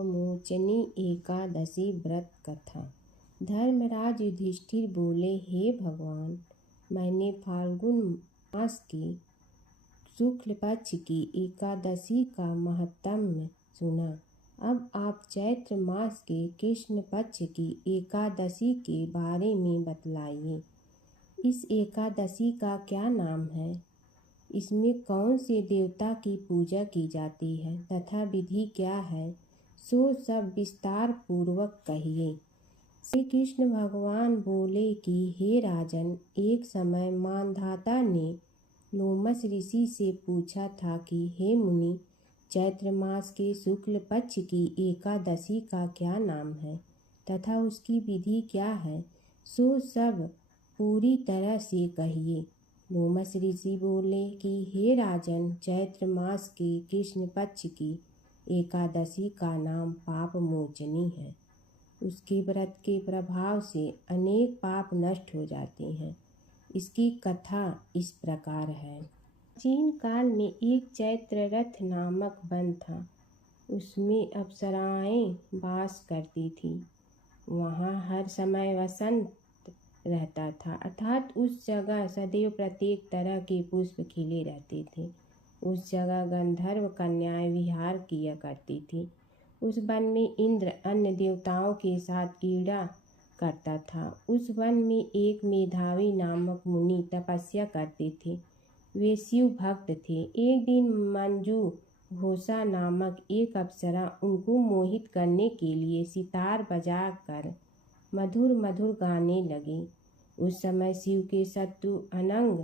पापमोचनी एकादशी व्रत कथा। धर्मराज युधिष्ठिर बोले, हे भगवान, मैंने फाल्गुन मास की शुक्ल पक्ष की एकादशी का महत्म्य सुना। अब आप चैत्र मास के कृष्ण पक्ष की एकादशी के बारे में बतलाइए। इस एकादशी का क्या नाम है? इसमें कौन से देवता की पूजा की जाती है तथा विधि क्या है? सो सब विस्तार पूर्वक कहिए। श्री कृष्ण भगवान बोले कि हे राजन, एक समय मानधाता ने लोमस ऋषि से पूछा था कि हे मुनि, चैत्र मास के शुक्ल पक्ष की एकादशी का क्या नाम है तथा उसकी विधि क्या है? सो सब पूरी तरह से कहिए। लोमस ऋषि बोले कि हे राजन, चैत्र मास के कृष्ण पक्ष की एकादशी का नाम पाप मोचनी है। उसके व्रत के प्रभाव से अनेक पाप नष्ट हो जाते हैं। इसकी कथा इस प्रकार है। प्राचीन काल में एक चैत्र रथ नामक वन था। उसमें अप्सराएं वास करती थी। वहाँ हर समय वसंत रहता था, अर्थात उस जगह सदैव प्रत्येक तरह के पुष्प खिले रहते थे। उस जगह गंधर्व कन्याएं विहार किया करती थी। उस वन में इंद्र अन्य देवताओं के साथ क्रीड़ा करता था। उस वन में एक मेधावी नामक मुनि तपस्या करते थे। वे शिव भक्त थे। एक दिन मंजू घोषा नामक एक अप्सरा उनको मोहित करने के लिए सितार बजाकर मधुर मधुर गाने लगी। उस समय शिव के शत्रु अनंग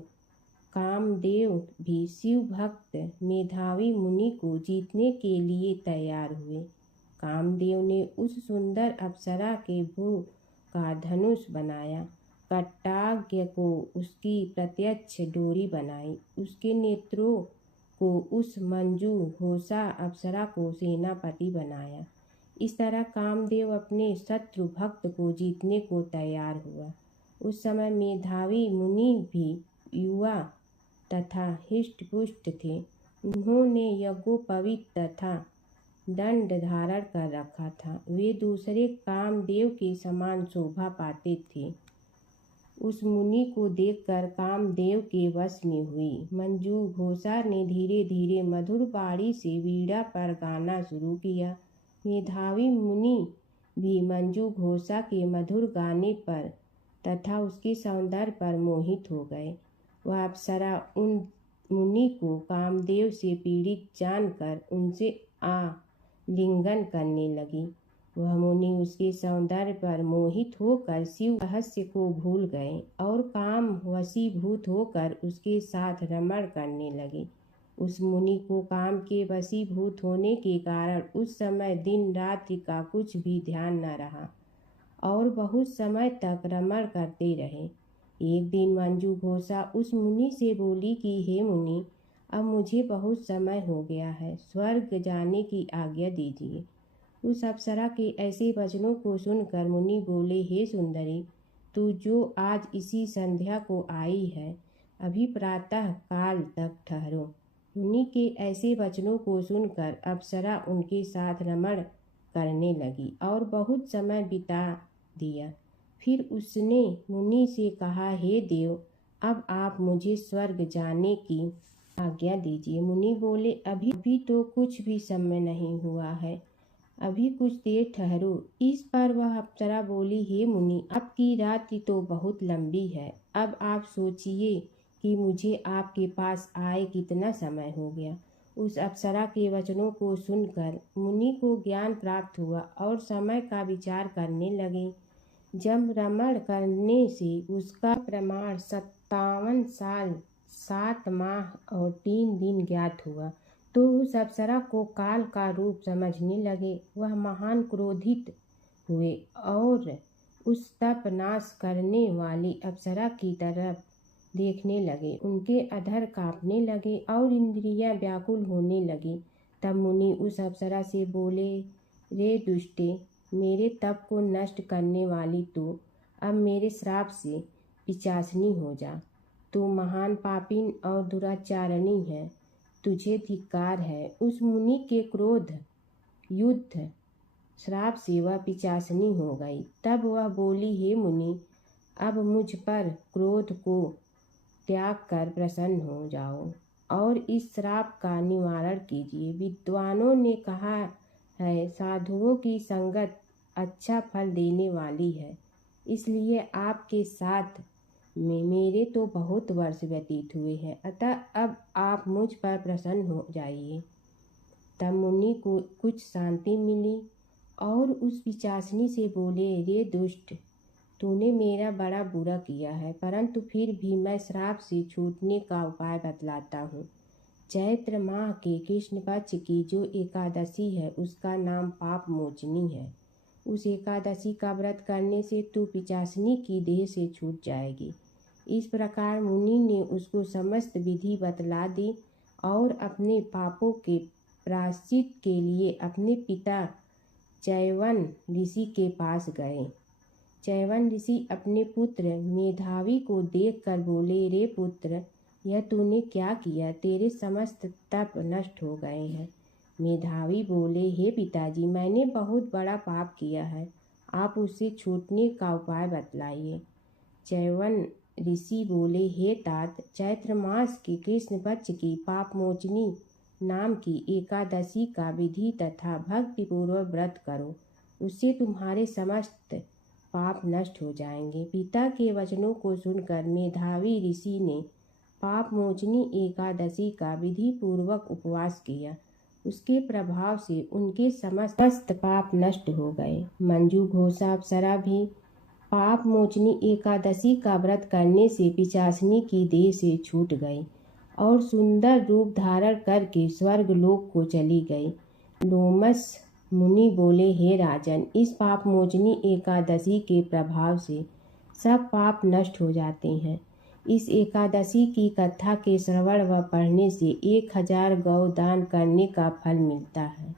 कामदेव भी शिव भक्त मेधावी मुनि को जीतने के लिए तैयार हुए। कामदेव ने उस सुंदर अप्सरा के भ्रूण का धनुष बनाया, कट्टाज्ञ को उसकी प्रत्यक्ष डोरी बनाई, उसके नेत्रों को उस मंजू घोषा अप्सरा को सेनापति बनाया। इस तरह कामदेव अपने शत्रु भक्त को जीतने को तैयार हुआ। उस समय मेधावी मुनि भी युवा तथा हृष्ट-पुष्ट थे। उन्होंने यज्ञोपवीत तथा दंड धारण कर रखा था। वे दूसरे कामदेव के समान शोभा पाते थे। उस मुनि को देखकर कामदेव के वश में हुई। मंजू घोषा ने धीरे धीरे मधुर वाणी से वीणा पर गाना शुरू किया। मेधावी मुनि भी मंजू घोषा के मधुर गाने पर तथा उसके सौंदर्य पर मोहित हो गए। वह अप्सरा उन मुनि को कामदेव से पीड़ित जानकर उनसे आलिंगन करने लगी। वह मुनि उसके सौंदर्य पर मोहित होकर शिव रहस्य को भूल गए और काम वशीभूत होकर उसके साथ रमण करने लगे। उस मुनि को काम के वशीभूत होने के कारण उस समय दिन रात्रि का कुछ भी ध्यान न रहा और बहुत समय तक रमण करते रहे। एक दिन मंजू घोषा उस मुनि से बोली कि हे मुनि, अब मुझे बहुत समय हो गया है, स्वर्ग जाने की आज्ञा दीजिए। उस अप्सरा के ऐसे वचनों को सुनकर मुनि बोले, हे सुंदरी, तू जो आज इसी संध्या को आई है, अभी प्रातः काल तक ठहरो। मुनि के ऐसे वचनों को सुनकर अप्सरा उनके साथ रमण करने लगी और बहुत समय बिता दिया। फिर उसने मुनि से कहा, हे देव, अब आप मुझे स्वर्ग जाने की आज्ञा दीजिए। मुनि बोले, अभी तो कुछ भी समय नहीं हुआ है, अभी कुछ देर ठहरो। इस पर वह अप्सरा बोली, हे मुनि, आपकी रात्रि तो बहुत लंबी है। अब आप सोचिए कि मुझे आपके पास आए कितना समय हो गया। उस अप्सरा के वचनों को सुनकर मुनि को ज्ञान प्राप्त हुआ और समय का विचार करने लगे। जब रमण करने से उसका प्रमाण 57 साल 7 माह और 3 दिन ज्ञात हुआ तो उस अप्सरा को काल का रूप समझने लगे। वह महान क्रोधित हुए और उस तप नाश करने वाली अप्सरा की तरफ देखने लगे। उनके अधर कांपने लगे और इंद्रियां व्याकुल होने लगी। तब मुनि उस अप्सरा से बोले, रे दुष्टे, मेरे तप को नष्ट करने वाली तू अब मेरे श्राप से पिशाचिनी हो जा। तू महान पापिन और दुराचारणी है, तुझे धिक्कार है। उस मुनि के क्रोध युद्ध श्राप से वह पिचासनी हो गई। तब वह बोली, हे मुनि, अब मुझ पर क्रोध को त्याग कर प्रसन्न हो जाओ और इस श्राप का निवारण कीजिए। विद्वानों ने कहा है, साधुओं की संगत अच्छा फल देने वाली है, इसलिए आपके साथ में मेरे तो बहुत वर्ष व्यतीत हुए हैं, अतः अब आप मुझ पर प्रसन्न हो जाइए। तब मुनि को कुछ शांति मिली और उस पिशाचनी से बोले, रे दुष्ट, तूने मेरा बड़ा बुरा किया है, परंतु फिर भी मैं श्राप से छूटने का उपाय बतलाता हूँ। चैत्र माह के कृष्ण पक्ष की जो एकादशी है उसका नाम पाप मोचनी है। उस एकादशी का व्रत करने से तू पिशाचनी की देह से छूट जाएगी। इस प्रकार मुनि ने उसको समस्त विधि बतला दी और अपने पापों के प्रायश्चित के लिए अपने पिता चैवन ऋषि के पास गए। चैवन ऋषि अपने पुत्र मेधावी को देखकर बोले, रे पुत्र, यह तूने क्या किया? तेरे समस्त तप नष्ट हो गए हैं। मेधावी बोले, हे पिताजी, मैंने बहुत बड़ा पाप किया है, आप उससे छूटने का उपाय बतलाइए। चैवन ऋषि बोले, हे तात, चैत्र मास की कृष्ण पक्ष की पापमोचनी नाम की एकादशी का विधि तथा भक्तिपूर्वक व्रत करो, उससे तुम्हारे समस्त पाप नष्ट हो जाएंगे। पिता के वचनों को सुनकर मेधावी ऋषि ने पापमोचनी एकादशी का विधि पूर्वक उपवास किया। उसके प्रभाव से उनके समस्त पाप नष्ट हो गए। मंजू घोषा अप्सरा भी पाप मोचनी एकादशी का व्रत करने से पिशाचनी की देह से छूट गई और सुंदर रूप धारण करके स्वर्ग लोक को चली गई। लोमस मुनि बोले, हे राजन, इस पाप मोचनी एकादशी के प्रभाव से सब पाप नष्ट हो जाते हैं। इस एकादशी की कथा के श्रवण व पढ़ने से 1000 गौ दान करने का फल मिलता है।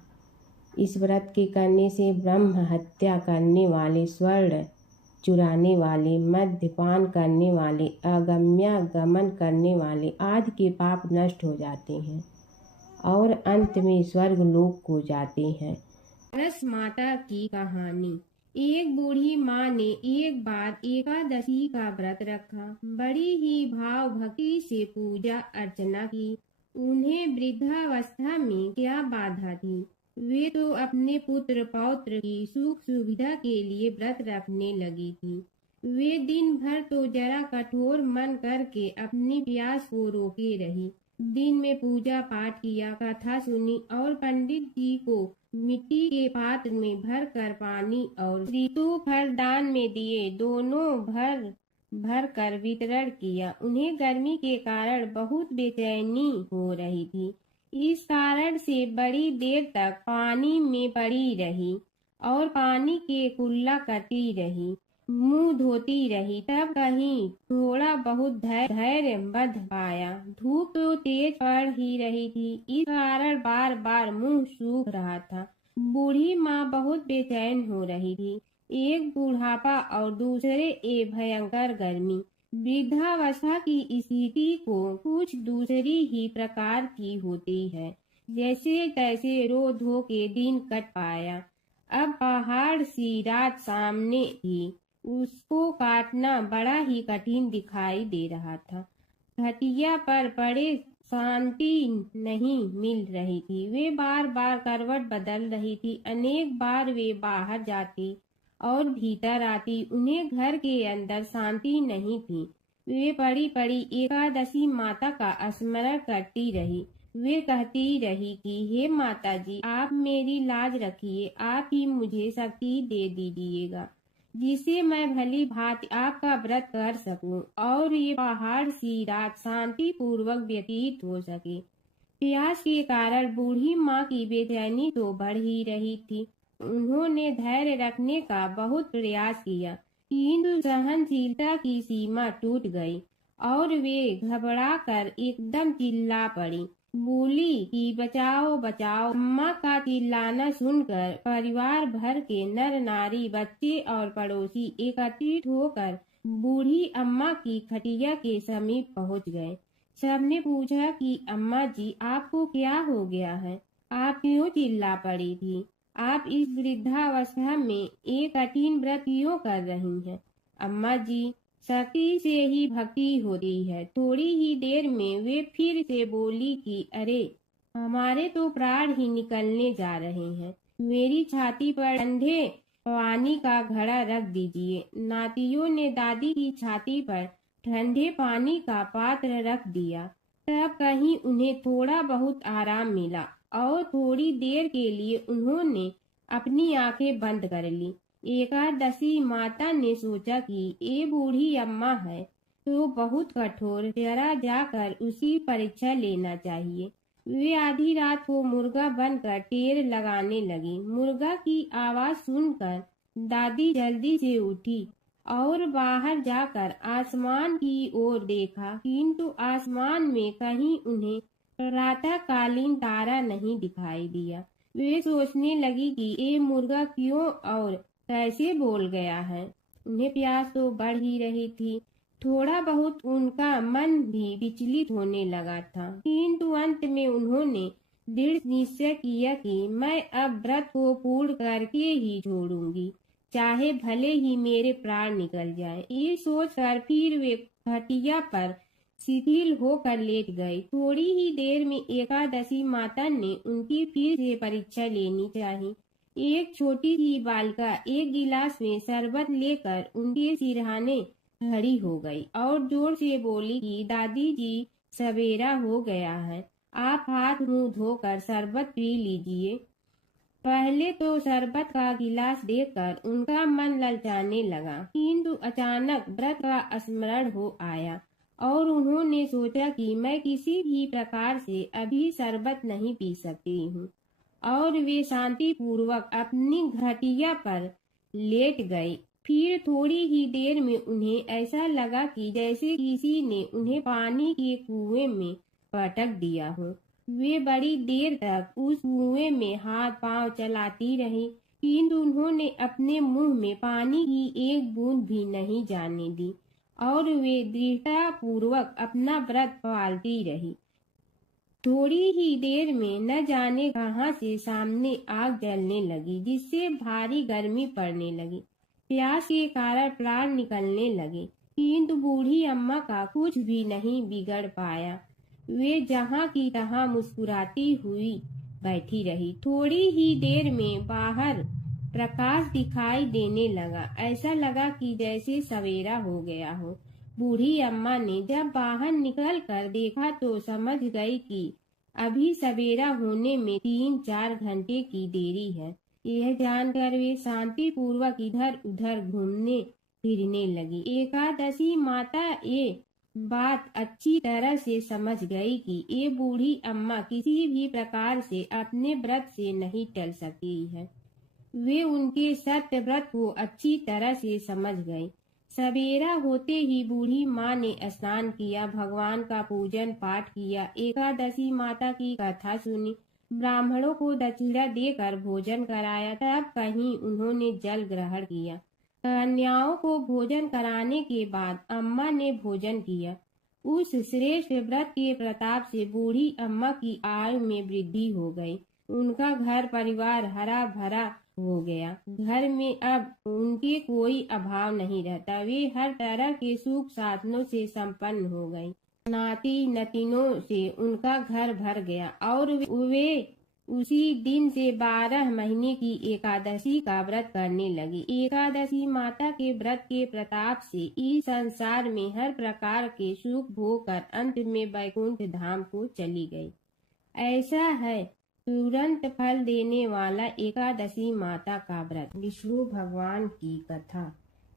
इस व्रत के करने से ब्रह्म हत्या करने वाले, स्वर्ण चुराने वाले, मद्यपान करने वाले, अगम्यागमन करने वाले आदि के पाप नष्ट हो जाते हैं और अंत में स्वर्ग लोक को जाते हैं। रस माता की कहानी। एक बूढ़ी माँ ने एक बार एकादशी का व्रत रखा। बड़ी ही भाव भक्ति से पूजा अर्चना की। उन्हें वृद्धावस्था में क्या बाधा थी? वे तो अपने पुत्र पौत्र की सुख सुविधा के लिए व्रत रखने लगी थी। वे दिन भर तो जरा कठोर मन करके अपनी प्यास को रोके रही। दिन में पूजा पाठ किया, कथा सुनी और पंडित जी को मिट्टी के पात्र में भर कर पानी और ऋतुफल दान में दिए। दोनों भर कर वितरण किया। उन्हें गर्मी के कारण बहुत बेचैनी हो रही थी। इस कारण से बड़ी देर तक पानी में पड़ी रही और पानी के कुल्ला करती रही, मुंह धोती रही। तब कहीं थोड़ा बहुत धैर्य बंध पाया। धूप तो तेज पड़ ही रही थी, इस कारण बार बार मुंह सूख रहा था। बूढ़ी माँ बहुत बेचैन हो रही थी। एक बुढ़ापा और दूसरे भयंकर गर्मी। वृद्धावस्था की स्थिति को कुछ दूसरी ही प्रकार की होती है। जैसे तैसे रो धो के दिन कट पाया। अब पहाड़ सी रात सामने थी, उसको काटना बड़ा ही कठिन दिखाई दे रहा था। खटिया पर पड़े शांति नहीं मिल रही थी। वे बार बार करवट बदल रही थी। अनेक बार वे बाहर जाती और भीतर आती। उन्हें घर के अंदर शांति नहीं थी। वे पड़ी पड़ी एकादशी माता का स्मरण करती रही। वे कहती रही कि हे माता जी, आप मेरी लाज रखिए, आप ही मुझे शक्ति दे दीजिएगा जिससे मैं भली भांति आपका व्रत कर सकूं और ये पहाड़ सी रात शांति पूर्वक व्यतीत हो सके। प्यास के कारण बूढ़ी माँ की बेचैनी तो बढ़ ही रही थी। उन्होंने धैर्य रखने का बहुत प्रयास किया, किंतु सहनशीलता की सीमा टूट गई और वे घबराकर एकदम चिल्ला पड़ी। बोली कि बचाओ बचाओ। अम्मा का चिल्लाना सुनकर परिवार भर के नर नारी, बच्चे और पड़ोसी एकत्रित होकर बूढ़ी अम्मा की खटिया के समीप पहुंच गए। सबने पूछा कि अम्मा जी, आपको क्या हो गया है? आप क्यों चिल्ला पड़ी थी? आप इस वृद्धावस्था में एक कठिन व्रत क्यों कर रही हैं? अम्मा जी, शक्ति से ही भक्ति होती है। थोड़ी ही देर में वे फिर से बोली कि अरे, हमारे तो प्राण ही निकलने जा रहे हैं। मेरी छाती पर ठंडे पानी का घड़ा रख दीजिए। नातियों ने दादी की छाती पर ठंडे पानी का पात्र रख दिया। तब कहीं उन्हें थोड़ा बहुत आराम मिला और थोड़ी देर के लिए उन्होंने अपनी आंखें बंद कर ली। एकादशी माता ने सोचा कि ये बूढ़ी अम्मा है तो बहुत कठोर, जरा जाकर उसकी परीक्षा लेना चाहिए। वे आधी रात को मुर्गा बनकर टेर लगाने लगी। मुर्गा की आवाज सुनकर दादी जल्दी से उठी और बाहर जाकर आसमान की ओर देखा, किंतु आसमान में कहीं उन्हें प्रातःकालीन तारा नहीं दिखाई दिया। वे सोचने लगी कि ये मुर्गा क्यों और कैसे बोल गया है। उन्हें प्यास तो बढ़ ही रही थी। थोड़ा बहुत उनका मन भी विचलित होने लगा था, किंतु अंत में उन्होंने दृढ़ निश्चय किया कि मैं अब व्रत को पूर्ण करके ही छोड़ूंगी, चाहे भले ही मेरे प्राण निकल जाएं। ये सोचकर फिर वे खटिया पर शिथिल होकर लेट गए। थोड़ी ही देर में एकादशी माता ने उनकी फिर से परीक्षा लेनी चाहिए। एक छोटी सी बालिका एक गिलास में शरबत लेकर उनके सिरहाने खड़ी हो गई और जोर से बोली कि दादी जी, सवेरा हो गया है, आप हाथ मुंह धोकर शरबत पी लीजिए। पहले तो शरबत का गिलास देखकर उनका मन ललचाने लगा, किंतु अचानक व्रत का स्मरण हो आया और उन्होंने सोचा कि मैं किसी भी प्रकार से अभी शरबत नहीं पी सकती हूँ, और वे शांति पूर्वक अपनी घटिया पर लेट गई। फिर थोड़ी ही देर में उन्हें ऐसा लगा कि जैसे किसी ने उन्हें पानी के कुएं में पटक दिया हो। वे बड़ी देर तक उस कुएं में हाथ पांव चलाती रही, किंतु उन्होंने अपने मुंह में पानी की एक बूंद भी नहीं जाने दी और वे दृढ़ता पूर्वक अपना व्रत पालती रही। थोड़ी ही देर में न जाने कहां से सामने आग जलने लगी, जिससे भारी गर्मी पड़ने लगी। प्यास के कारण प्राण निकलने लगे, किंतु बूढ़ी अम्मा का कुछ भी नहीं बिगड़ पाया। वे जहां की तहां मुस्कुराती हुई बैठी रही। थोड़ी ही देर में बाहर प्रकाश दिखाई देने लगा। ऐसा लगा कि जैसे सवेरा हो गया हो। बूढ़ी अम्मा ने जब बाहर निकलकर देखा तो समझ गई कि अभी सवेरा होने में 3-4 घंटे की देरी है। यह जानकर वे शांति पूर्वक इधर उधर घूमने फिरने लगी। एकादशी माता ये बात अच्छी तरह से समझ गई कि ये बूढ़ी अम्मा किसी भी प्रकार से अपने व्रत से नहीं टल सकती है। वे उनके सत्य व्रत को अच्छी तरह से समझ गई। सवेरा होते ही बूढ़ी माँ ने स्नान किया, भगवान का पूजन पाठ किया, एकादशी माता की कथा सुनी, ब्राह्मणों को दक्षिणा देकर भोजन कराया। तब कहीं उन्होंने जल ग्रहण किया। कन्याओं को भोजन कराने के बाद अम्मा ने भोजन किया। उस श्रेष्ठ व्रत के प्रताप से बूढ़ी अम्मा की आयु में वृद्धि हो गई। उनका घर परिवार हरा भरा हो गया। घर में अब उनके कोई अभाव नहीं रहता। वे हर तरह के सुख साधनों से संपन्न हो गई। नाती नतीनों से उनका घर भर गया और वे उसी दिन से 12 महीने की एकादशी का व्रत करने लगी। एकादशी माता के व्रत के प्रताप से इस संसार में हर प्रकार के सुख भोग कर अंत में वैकुंठ धाम को चली गई। ऐसा है तुरंत फल देने वाला एकादशी माता का व्रत। विष्णु भगवान की कथा।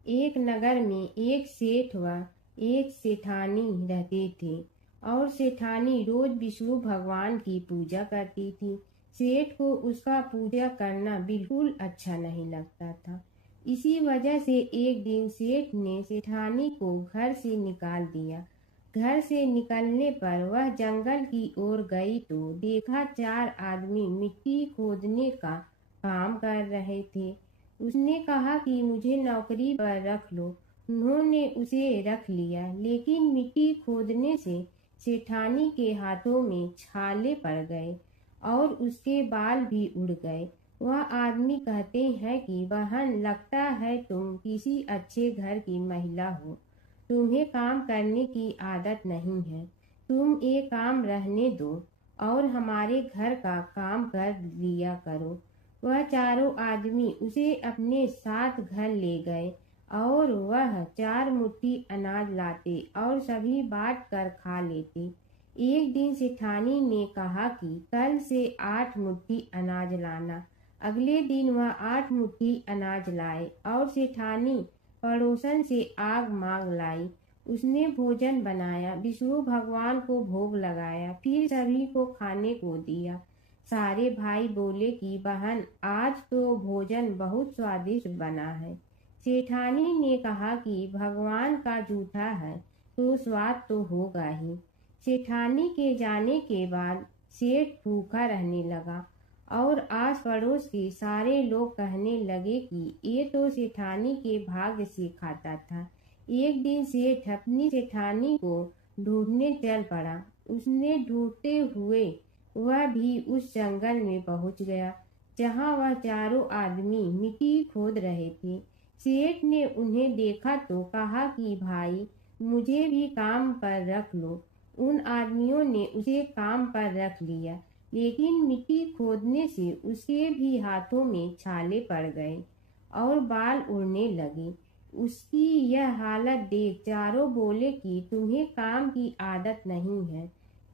एक नगर में एक सेठ व एक सेठानी रहते थे और सेठानी रोज विष्णु भगवान की पूजा करती थी। सेठ को उसका पूजा करना बिल्कुल अच्छा नहीं लगता था। इसी वजह से एक दिन सेठ ने सेठानी को घर से निकाल दिया। घर से निकलने पर वह जंगल की ओर गई तो देखा 4 आदमी मिट्टी खोदने का काम कर रहे थे। उसने कहा कि मुझे नौकरी पर रख लो। उन्होंने उसे रख लिया, लेकिन मिट्टी खोदने से सेठानी के हाथों में छाले पड़ गए और उसके बाल भी उड़ गए। वह आदमी कहते हैं कि बहन, लगता है तुम किसी अच्छे घर की महिला हो। तुम्हें काम करने की आदत नहीं है। तुम ये काम रहने दो और हमारे घर का काम कर लिया करो। वह चारों आदमी उसे अपने साथ घर ले गए और वह 4 मुट्ठी अनाज लाते और सभी बांट कर खा लेते। एक दिन सेठानी ने कहा कि कल से 8 मुट्ठी अनाज लाना। अगले दिन वह 8 मुट्ठी अनाज लाए और सेठानी पड़ोसन से आग मांग लाई। उसने भोजन बनाया, विष्णु भगवान को भोग लगाया, फिर सभी को खाने को दिया। सारे भाई बोले कि बहन, आज तो भोजन बहुत स्वादिष्ट बना है। सेठानी ने कहा कि भगवान का जूठा है तो स्वाद तो होगा ही। सेठानी के जाने के बाद सेठ भूखा रहने लगा और आस पड़ोस के सारे लोग कहने लगे कि ये तो सेठानी के भाग्य से खाता था। एक दिन सेठ अपनी सेठानी को ढूंढने चल पड़ा। उसने ढूंढते हुए वह भी उस जंगल में पहुंच गया जहां वह चारों आदमी मिट्टी खोद रहे थे। सेठ ने उन्हें देखा तो कहा कि भाई, मुझे भी काम पर रख लो। उन आदमियों ने उसे काम पर रख लिया, लेकिन मिट्टी खोदने से उसके भी हाथों में छाले पड़ गए और बाल उड़ने लगे। उसकी यह हालत देख चारों बोले कि तुम्हें काम की आदत नहीं है,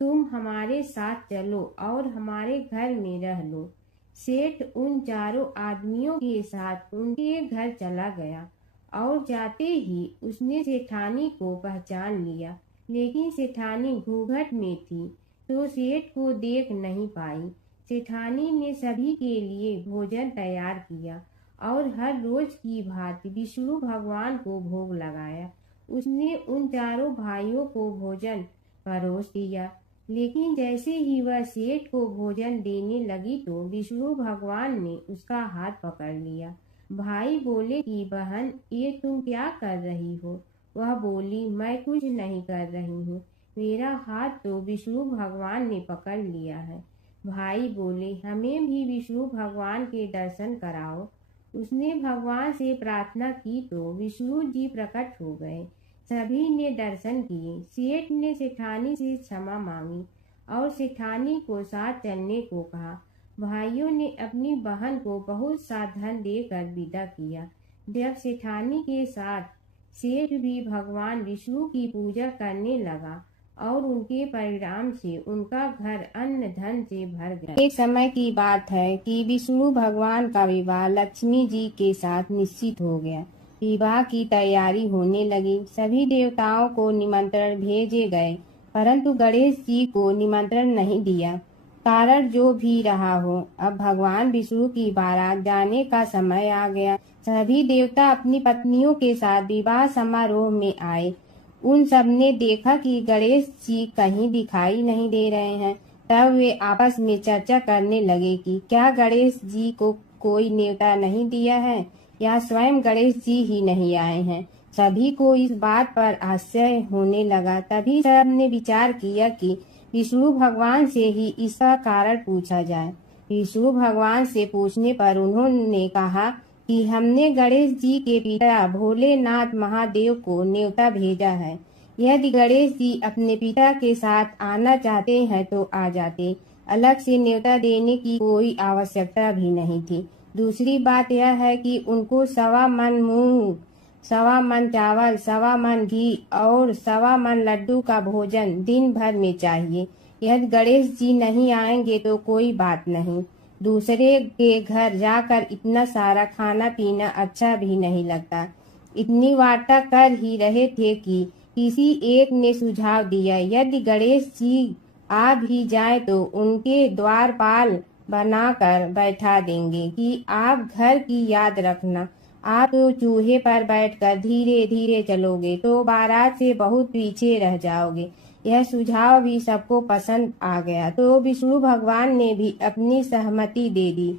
तुम हमारे साथ चलो और हमारे घर में रह लो। सेठ उन चारों आदमियों के साथ उनके घर चला गया और जाते ही उसने सेठानी को पहचान लिया, लेकिन सेठानी घूंघट में थी तो सेठ को देख नहीं पाई। सेठानी ने सभी के लिए भोजन तैयार किया और हर रोज की भांति विष्णु भगवान को भोग लगाया। उसने उन चारों भाइयों को भोजन परोस दिया, लेकिन जैसे ही वह सेठ को भोजन देने लगी तो विष्णु भगवान ने उसका हाथ पकड़ लिया। भाई बोले कि बहन, ये तुम क्या कर रही हो? वह बोली, मैं कुछ नहीं कर रही हूँ, मेरा हाथ तो विष्णु भगवान ने पकड़ लिया है। भाई बोले, हमें भी विष्णु भगवान के दर्शन कराओ। उसने भगवान से प्रार्थना की तो विष्णु जी प्रकट हो गए। सभी ने दर्शन किए। सेठ ने सेठानी से क्षमा मांगी और सेठानी को साथ चलने को कहा। भाइयों ने अपनी बहन को बहुत सा धन देकर विदा किया। जब सेठानी के साथ सेठ भी भगवान विष्णु की पूजा करने लगा और उनके परिणाम से उनका घर अन्न धन से भर गया। एक समय की बात है कि विष्णु भगवान का विवाह लक्ष्मी जी के साथ निश्चित हो गया। विवाह की तैयारी होने लगी। सभी देवताओं को निमंत्रण भेजे गए, परंतु गणेश जी को निमंत्रण नहीं दिया। कारण जो भी रहा हो, अब भगवान विष्णु की बारात जाने का समय आ गया। सभी देवता अपनी पत्नियों के साथ विवाह समारोह में आए। उन सब ने देखा कि गणेश जी कहीं दिखाई नहीं दे रहे हैं। तब वे आपस में चर्चा करने लगे कि क्या गणेश जी को कोई न्योता नहीं दिया है या स्वयं गणेश जी ही नहीं आए हैं। सभी को इस बात पर आश्चर्य होने लगा। तभी सब ने विचार किया कि विष्णु भगवान से ही इसका कारण पूछा जाए। विष्णु भगवान से पूछने पर उन्होंने कहा कि हमने गणेश जी के पिता भोलेनाथ महादेव को न्योता भेजा है। यदि गणेश जी अपने पिता के साथ आना चाहते हैं तो आ जाते, अलग से न्योता देने की कोई आवश्यकता भी नहीं थी। दूसरी बात यह है कि उनको 1.25 मन मूंग, 1.25 मन चावल, 1.25 मन घी और 1.25 मन लड्डू का भोजन दिन भर में चाहिए। यदि गणेश जी नहीं आएंगे तो कोई बात नहीं, दूसरे के घर जाकर इतना सारा खाना पीना अच्छा भी नहीं लगता। इतनी वार्ता कर ही रहे थे कि किसी एक ने सुझाव दिया, यदि गणेश जी आ भी जाए तो उनके द्वारपाल बनाकर बैठा देंगे कि आप घर की याद रखना। आप तो चूहे पर बैठकर धीरे धीरे चलोगे तो बारात से बहुत पीछे रह जाओगे। यह सुझाव भी सबको पसंद आ गया तो विष्णु भगवान ने भी अपनी सहमति दे दी।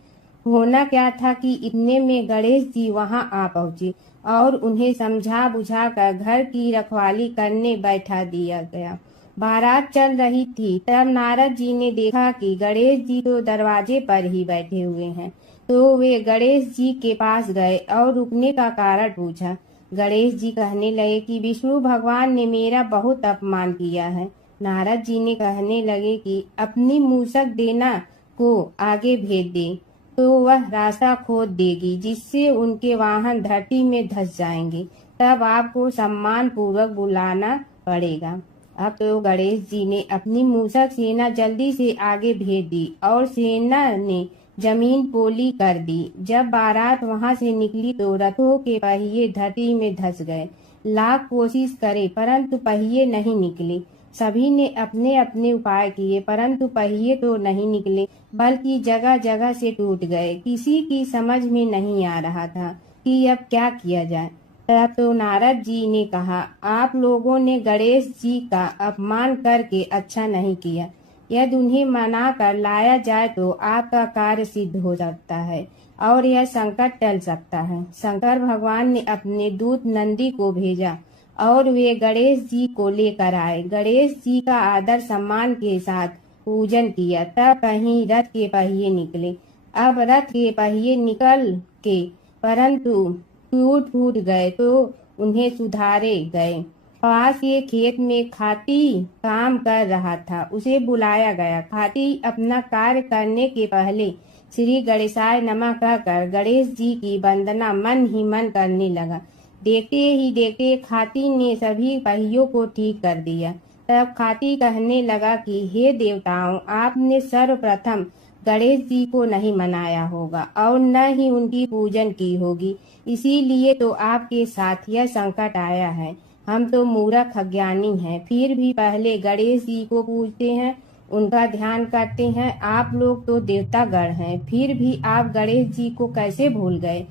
होना क्या था कि इतने में गणेश जी वहां आ पहुंचे और उन्हें समझा बुझाकर घर की रखवाली करने बैठा दिया गया। बारात चल रही थी, तब नारद जी ने देखा कि गणेश जी तो दरवाजे पर ही बैठे हुए हैं। तो वे गणेश जी के पास गए और रुकने का कारण पूछा। गणेश जी कहने लगे कि विष्णु भगवान ने मेरा बहुत अपमान किया है। नारद जी ने कहने लगे कि अपनी मूषक देना को आगे भेज दे तो वह रास्ता खोद देगी, जिससे उनके वाहन धरती में धंस जाएंगे। तब आपको सम्मान पूर्वक बुलाना पड़ेगा। अब तो गणेश जी ने अपनी मूषक सेना जल्दी से आगे भेज दी और सेना ने जमीन पोली कर दी। जब बारात वहां से निकली तो रथों के पहिए धरती में धंस गए। लाख कोशिश करे परंतु पहिए नहीं निकले। सभी ने अपने अपने उपाय किए परंतु पहिए तो नहीं निकले, बल्कि जगह जगह से टूट गए। किसी की समझ में नहीं आ रहा था कि अब क्या किया जाए। तब तो नारद जी ने कहा, आप लोगों ने गणेश जी का अपमान करके अच्छा नहीं किया। यदि उन्हें मना कर लाया जाए तो आपका कार्य सिद्ध हो सकता है और यह संकट टल सकता है। शंकर भगवान ने अपने दूत नंदी को भेजा और वे गणेश जी को लेकर आए। गणेश जी का आदर सम्मान के साथ पूजन किया। तब कहीं रथ के पहिए निकले। अब रथ के पहिए निकल के परंतु टूट फूट गए तो उन्हें सुधारे गए। पास के खेत में खाती काम कर रहा था, उसे बुलाया गया। खाती अपना कार्य करने के पहले श्री गणेशाय नमः कहकर गणेश जी की वंदना मन ही मन करने लगा। देखते ही देखते खाती ने सभी पहियों को ठीक कर दिया। तब खाती कहने लगा कि हे देवताओं, आपने सर्वप्रथम गणेश जी को नहीं मनाया होगा और न ही उनकी पूजन की होगी, इसीलिए तो आपके साथ यह संकट आया है। हम तो मूर्ख अज्ञानी हैं, फिर भी पहले गणेश जी को पूजते हैं, उनका ध्यान करते हैं। आप लोग तो देवतागण हैं, फिर भी आप गणेश जी को कैसे भूल गए।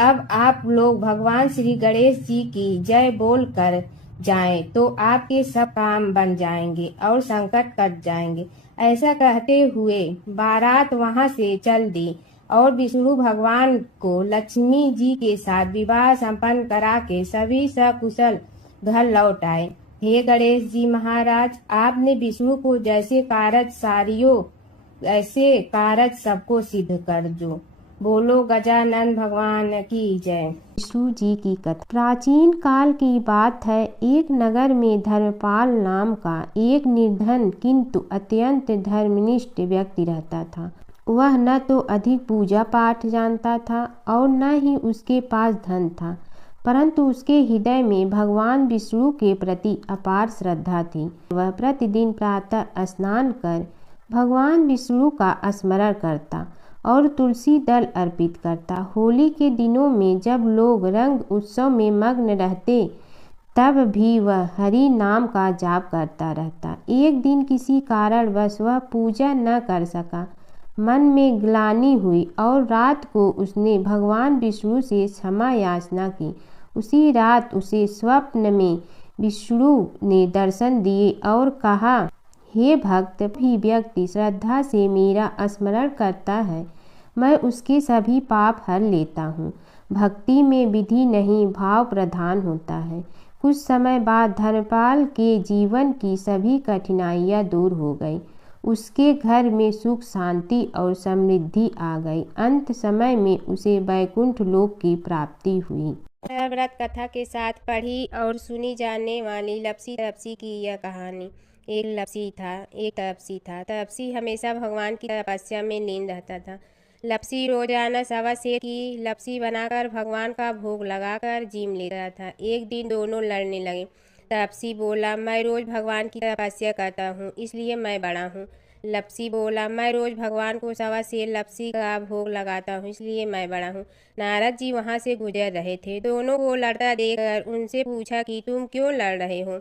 अब आप लोग भगवान श्री गणेश जी की जय बोल कर जाएं तो आपके सब काम बन जाएंगे और संकट कट जाएंगे। ऐसा कहते हुए बारात वहां से चल दी और विष्णु भगवान को लक्ष्मी जी के साथ विवाह संपन्न करा के सभी सकुशल घर लौट आए। हे गणेश जी महाराज, आपने विष्णु को जैसे कारज सारियो ऐसे कारज सबको सिद्ध कर जो। बोलो गजानन भगवान की जय। विष्णु जी की कथा प्राचीन काल की बात है। एक नगर में धर्मपाल नाम का एक निर्धन किंतु अत्यंत धर्मनिष्ठ व्यक्ति रहता था। वह न तो अधिक पूजा पाठ जानता था और न ही उसके पास धन था, परंतु उसके हृदय में भगवान विष्णु के प्रति अपार श्रद्धा थी। वह प्रतिदिन प्रातः स्नान कर भगवान विष्णु का स्मरण करता और तुलसी दल अर्पित करता। होली के दिनों में जब लोग रंग उत्सव में मग्न रहते तब भी वह हरि नाम का जाप करता रहता। एक दिन किसी कारणवश वह पूजा न कर सका। मन में ग्लानि हुई और रात को उसने भगवान विष्णु से क्षमा याचना की। उसी रात उसे स्वप्न में विष्णु ने दर्शन दिए और कहा, हे भक्त, भी व्यक्ति श्रद्धा से मेरा स्मरण करता है, मैं उसके सभी पाप हर लेता हूँ। भक्ति में विधि नहीं, भाव प्रधान होता है। कुछ समय बाद धर्मपाल के जीवन की सभी कठिनाइयाँ दूर हो गई। उसके घर में सुख शांति और समृद्धि आ गई। अंत समय में उसे वैकुंठ लोक की प्राप्ति हुई। व्रत कथा के साथ पढ़ी और सुनी जाने वाली लपसी तपसी की यह कहानी। एक लपसी था, एक तपसी था। तपसी हमेशा भगवान की तपस्या में लीन रहता था। लपसी रोजाना सवा सेर की लपसी बनाकर भगवान का भोग लगाकर जीम लेता था। एक दिन दोनों लड़ने लगे। तपसी बोला, मैं रोज भगवान की तपस्या करता हूँ, इसलिए मैं बड़ा हूँ। लपसी बोला, मैं रोज भगवान को सवा सेर लपसी का भोग लगाता हूँ, इसलिए मैं बड़ा हूँ। नारद जी वहाँ से गुजर रहे थे। दोनों को लड़ता देखकर उनसे पूछा कि तुम क्यों लड़ रहे हो।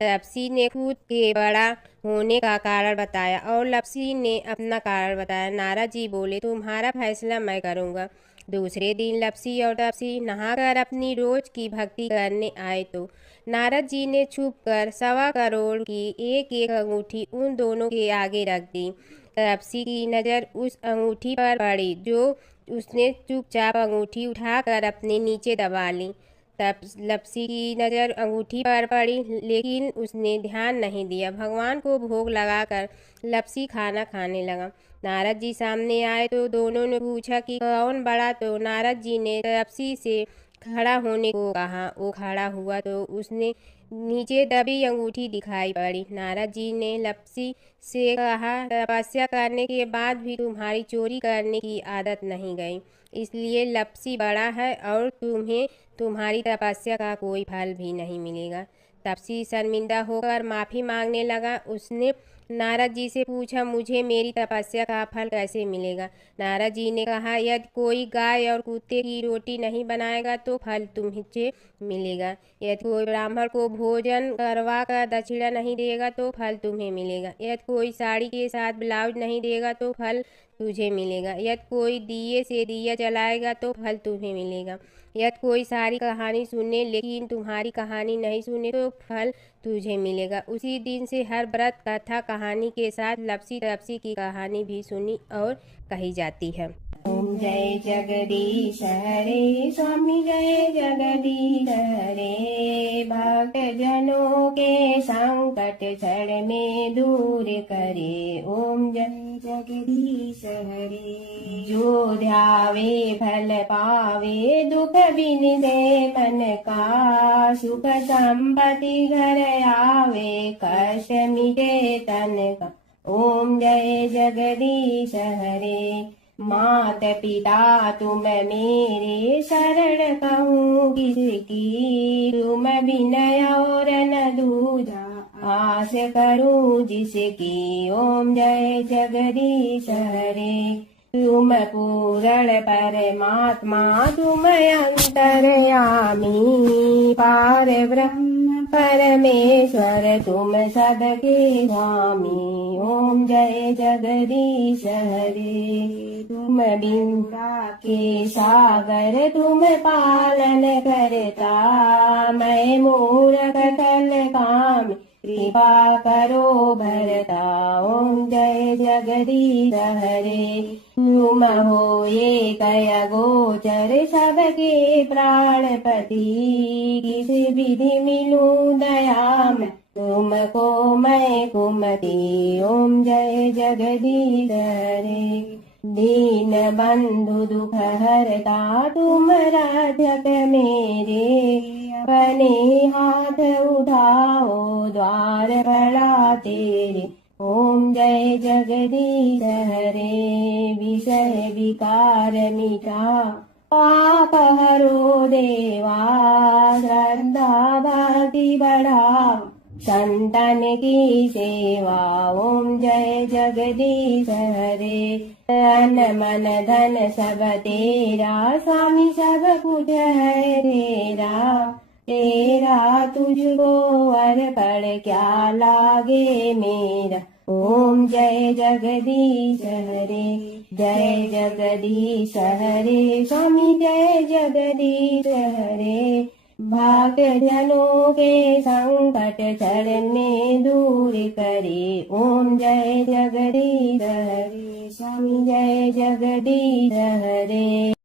लपसी ने खुद के बड़ा होने का कारण बताया और लपसी ने अपना कारण बताया। नारद जी बोले, तुम्हारा फैसला मैं करूँगा। दूसरे दिन लपसी और तपसी नहाकर अपनी रोज की भक्ति करने आए तो नारद जी ने छुपकर 1.25 करोड़ की एक एक अंगूठी उन दोनों के आगे रख दी। तपसी की नज़र उस अंगूठी पर पड़ी जो उसने चुपचाप अंगूठी उठाकर अपने नीचे दबा ली। तब लपसी की नज़र अंगूठी पर पड़ी, लेकिन उसने ध्यान नहीं दिया। भगवान को भोग लगाकर लपसी खाना खाने लगा। नारद जी सामने आए तो दोनों ने पूछा कि कौन बड़ा, तो नारद जी ने लपसी से खड़ा होने को कहा। वो खड़ा हुआ तो उसने नीचे दबी अंगूठी दिखाई पड़ी। नारद जी ने लपसी से कहा, तपस्या करने के बाद भी तुम्हारी चोरी करने की आदत नहीं गई, इसलिए लपसी बड़ा है और तुम्हें तुम्हारी तपस्या का कोई फल भी नहीं मिलेगा। तपसी शर्मिंदा होकर माफ़ी मांगने लगा। उसने नारद जी से पूछा, मुझे मेरी तपस्या का फल कैसे मिलेगा? नारद जी ने कहा, यदि कोई गाय और कुत्ते की रोटी नहीं बनाएगा तो फल तुझे मिलेगा। यदि कोई ब्राह्मण को भोजन करवा कर दक्षिणा नहीं देगा तो फल तुम्हें मिलेगा। यदि कोई साड़ी के साथ ब्लाउज नहीं देगा तो फल तुझे मिलेगा। यदि कोई दिए से दिया जलाएगा तो फल तुम्हें मिलेगा। यदि कोई सारी कहानी सुने लेकिन तुम्हारी कहानी नहीं सुने तो फल तुझे मिलेगा। उसी दिन से हर व्रत कथा कहानी के साथ लपसी तपसी की कहानी भी सुनी और कही जाती है। ओम जय जगदीश हरे, स्वामी जय जगदीश हरे। भक्त जनों के संकट क्षण में दूर करे। ओम जय जगदीश हरे। जो ध्यावे फल पावे, दुख बिन दे मन का। सुख संपत्ति घर आवे, कष्ट मिटे तन का। ओम जय जगदीश हरे। मात पिता तुम मेरे, शरण कहूँ किसकी। तुम विनय और न दूजा, आस करूँ जिसकी। ओम जय जगदीश हरे। तुम पूर्ण परमात्मा, तुम अंतर्यामी। पार ब्रह्म परमेश्वर, तुम सबके स्वामी। ओम जय जगदीश हरे। तुम बिंदा के सागर, तुम पालन करता। मैं मूर्ख कल काम, कृपा करो भरता। ओम जय जगदीश हरे। तुम हो ये कय गोचर, सबके प्राणपति। किस विधि मिलूं दया में, तुमको मैं कुमति। ओम जय जगदीश हरे। दीन बंधु दुख हरता, तुम राधक मेरे। अपने हाथ उठाओ, द्वार बड़ा तेरे। ओम जय जगदीश हरे। विषय विकार मिटा, पाप हरो देवा। श्रद्धा भक्ति बढ़ाओ, संतन की सेवा। ओम जय जगदीश हरे। तन मन धन सब तेरा, स्वामी सब कुछ है तेरा। तेरा तुझको अर्पण क्या लागे मेरा। ओम जय जगदीश हरे। जय जगदीश हरे, स्वामी जय जगदीश हरे। भाग्य जनों के संकट क्षण में दूर करे। ओम जय जगदीश हरे, स्वामी जय जगदीश हरे।